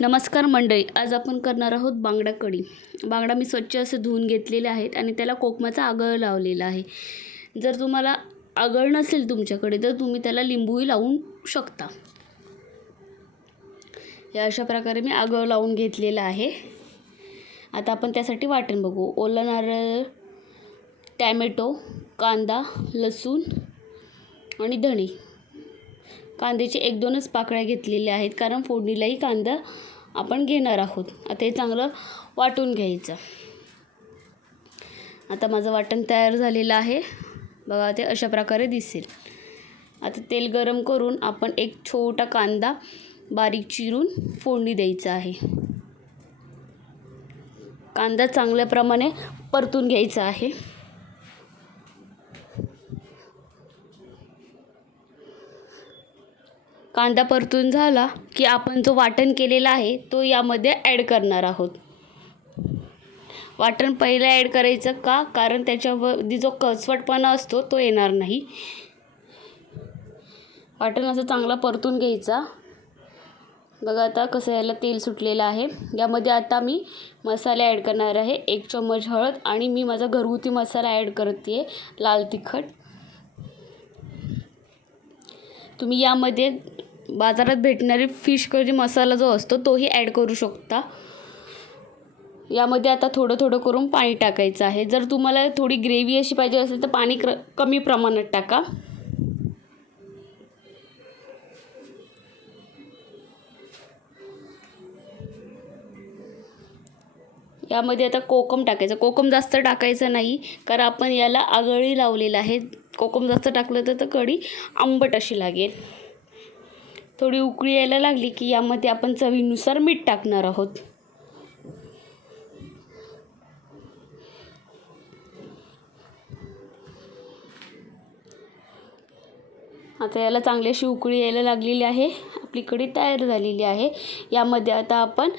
नमस्कार मंडळी, आज आपण करणार आहोत बांगडा कढी. बांगडा मी स्वच्छ असे धुवून घेतलेले आहेत आणि त्याला कोकमाचा आगळ लावलेला आहे. जर तुम्हाला आगळ नसेल तुमच्याकडे तर तुम्ही त्याला लिंबूही लावू शकता. या अशा प्रकारे मी आगळ लावून घेतलेला आहे. आता आपण त्यासाठी वाटण बघू. ओला नारळ, टॅमॅटो, कांदा, लसूण आणि धणे. कांद्याचे 1-2च पाकळ्या घेतलेल्या आहेत कारण फोडणीलाही कांदा आपण घेणार आहोत. आता हे चांगलं वाटून घ्यायचं. आता माझं वाटण तयार झालेलं आहे. बघा, ते अशा प्रकारे दिसेल. आता तेल गरम करून आपण एक छोटा कांदा बारीक चिरून फोडणी द्यायचा आहे. कांदा चांगल्या प्रमाणे परतून घ्यायचा आहे. कांदा परतून झाला की आपण जो वाटण केलेला आहे तो यामध्ये ॲड करणार आहोत. वाटण पहिलं ॲड करायचं का? कारण त्याच्यावरती जो कचवटपणा असतो तो येणार नाही. वाटण असं चांगला परतून घ्यायचा. बघा आता कसं याला तेल सुटलेलं आहे. यामध्ये आता मी मसाले ॲड करणार आहे. 1 चम्मच हळद आणि मी माझा घरगुती मसाला ॲड करते, लाल तिखट. तुम्ही यामध्ये बाजारात भेटणारी फिश करी मसाला जो असतो तोही ॲड करू शकता. यामध्ये आता थोडं थोडं करून पाणी टाकायचं आहे. जर तुम्हाला थोडी ग्रेव्ही अशी पाहिजे असेल तर पाणी कमी प्रमाणात टाका. यामध्ये आता कोकम टाकायचं. कोकम जास्त टाकायचं नाही कारण आपण याला आगळी लावलेलं आहे. कोकम जास्त टाकलं तर कढी आंबट अशी लागेल. थोडी उकळी यायला लागली की यामध्ये आपण चवीनुसार मीठ टाकणार आहोत. आता याला चांगली अशी उकळी यायला लागलेली आहे. आपली कढी तयार झालेली आहे. यामध्ये आता आपण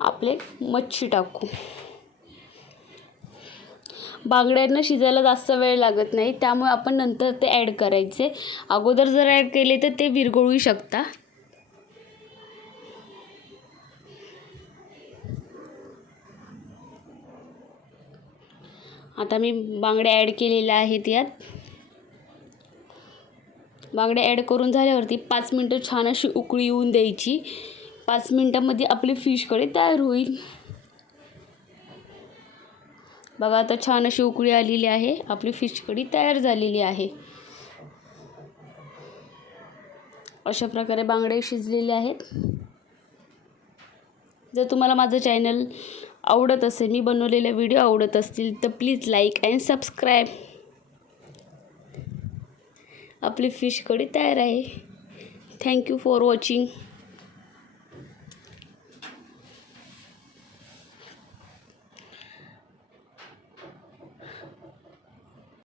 आपले मच्छी टाकू. बांगड्यांना शिजायला जास्त वेळ लागत नाही त्यामुळे आपण नंतर ते ॲड करायचे. अगोदर जर ॲड केले तर ते विरघळू शकता. आता मी बांगडे ॲड केलेले आहेत. यात बांगडे ॲड करून झाल्यावरती 5 मिनटं छान अशी उकळी येऊन द्यायची. 5 मिनटामध्ये आपली फिश कढी तयार होईल. बघा आता छान अशी उकळी आलेली आहे. आपली फिश कढी तयार झालेली आहे. अशा प्रकारे बांगडे शिजलेले आहेत. जर तुम्हाला माझं चॅनल आवडत असेल, मी बनवलेले व्हिडिओ आवडत असतील तर प्लीज लाईक अँड सबस्क्राईब. आपली फिश कढी तयार आहे. Thank you for watching.